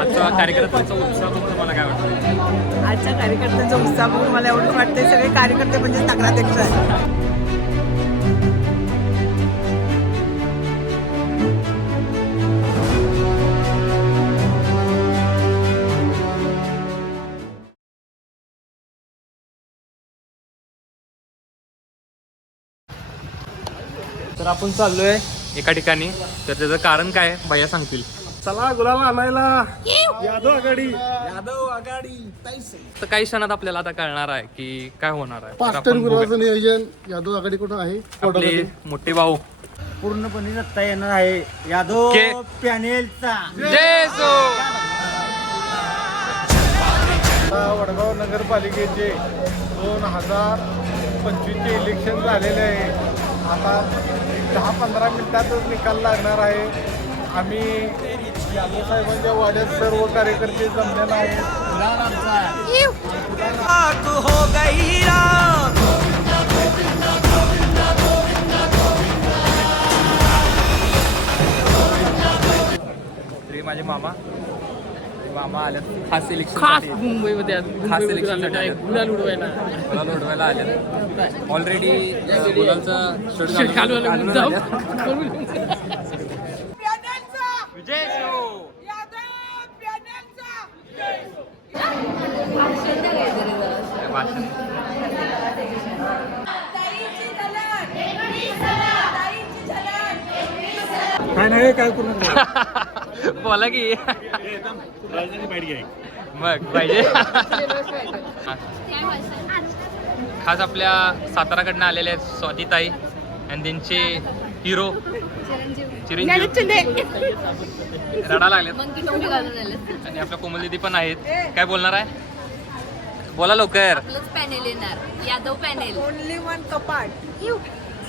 आजचा कार्यकर्त्यांचा उत्साह बघून तुम्हाला काय वाटतं? आजच्या कार्यकर्त्यांचा उत्साह बघून मला एवढंच वाटतंय, सगळे कार्यकर्ते म्हणजे नगराध्यक्ष आहेत. तर आपण चाललोय एका ठिकाणी, तर त्याचं कारण काय आहे भैया सांगतील. चला गुलाल आणायला. यादव आघाडी. तर काही क्षणात आपल्याला आता कळणार आहे की काय होणार आहे. तर 5 आपण टन बघूया. गुलाबाचं नियोजन यादव आघाडी कुठं आहे? आपले मोठे भाऊ पूर्णपणे सत्ता येणार आहे यादव के- पॅनेलचा. जय सो. आता वडगाव नगरपालिकेचे 2025चे इलेक्शन झालेले आहे. आता 10-15 मिनिटातच निकाल लागणार आहे. आम्ही यादव साहेबांच्या वाड्यात सर्व कार्यकर्ते जमलेले आहेत. तरी माझे मामा आले खास इलेक्शन, खास मुंबईमध्ये आज खास इलेक्शन गुलाल उडवायला गुलाल उडवायला आले. ऑलरेडी गुलालचा शर्ट घालून घालून जाऊ. आल्यात. भाषण. काय नाही काय करू नका. बोला की मग पाहिजे. खास आपल्या साताराकडनं आलेले आहेत स्वातीताई आणि त्यांचे हिरो चिरंजीव रडा लागले. आणि आपल्या कोमल दिदी पण आहेत. काय बोलणार आहे? बोला लवकर. आपलंच पॅनेल येणार, यादव पॅनेल. ओनली वन कपाट.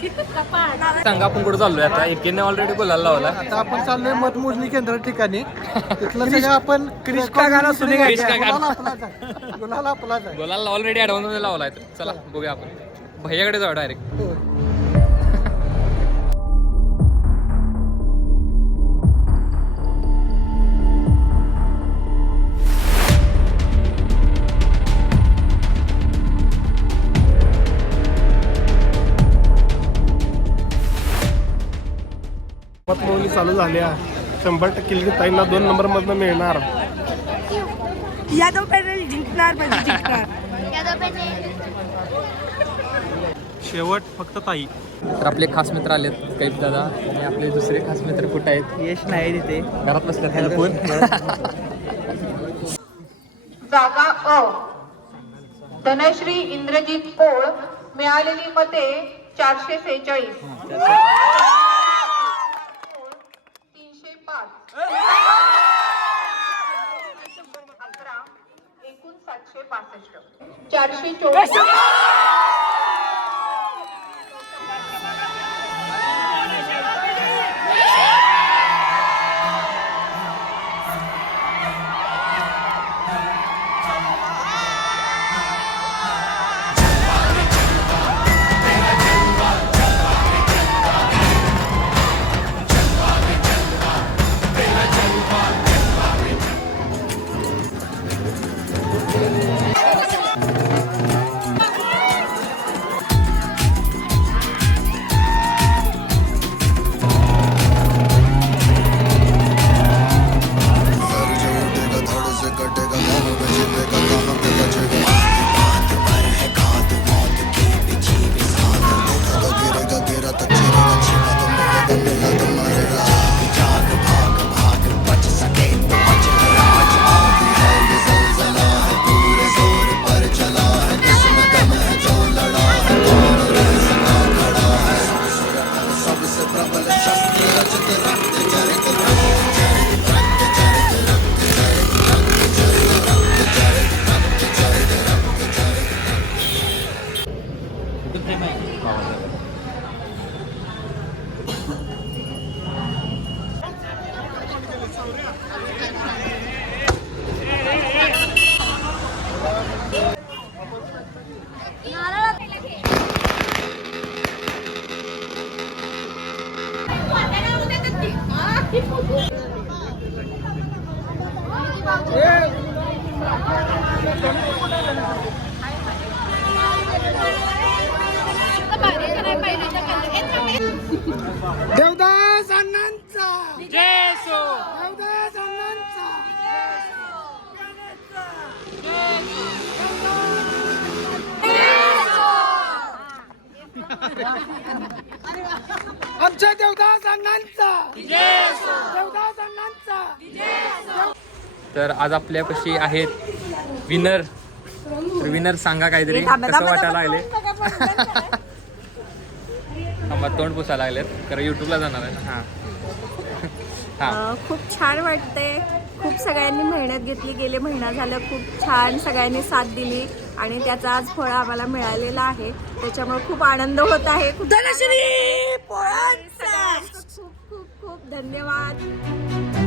सांगा आपण कुठे चाललोय आता. एकीने ऑलरेडी गुलाल लावला. आता आपण चाललोय मतमोजणी केंद्र ठिकाणी. तिथलं सगळं आपण क्रिस्का गाणं सुने गायचं. क्रिस्का गाणं. गुलाल आपलाच आहे. गुलाल ऑलरेडी ऍडव्हान्स मध्ये लावलाय. तर चला बघूया आपण. भैयाकडे जाऊ डायरेक्ट. मतमोजणी चालू झाल्या. 100% ताईंना 2 नंबर मधनं मिळणार. यादव पॅनल जिंकणार म्हणजे जिंकणार. शेवट फक्त ताई. तर आपले खास मित्र आलेत कैफ दादा आणि आपले दुसरे खास मित्र कुठे आहेत? यश नाही तिथे. घरात बसल्यात. त्याला फोन. जागा अ धनश्री इंद्रजित पोळ. मिळालेली मते 446. 305. 11 एकूण 765. 424. देवदास अण्णांचा जय सो देवदास अण्णांचा आमच्या देवदास अण्णांचा देवदास अण्णांचा. तर आज आपल्यापाशी आहेत विनर. तर विनर सांगा काहीतरी कसं वाटायला लागले. आम्हाला तोंड पुसायला लागलेत कारण युट्यूबला जाणार आहे ना. हां खूप छान वाटते. खूप सगळ्यांनी मेहनत घेतली. गेले महिना झालं खूप छान सगळ्यांनी साथ दिली आणि त्याचा आज फळ आम्हाला मिळालेला आहे. त्याच्यामुळे खूप आनंद होत आहे. खूप खूप खूप खूप धन्यवाद.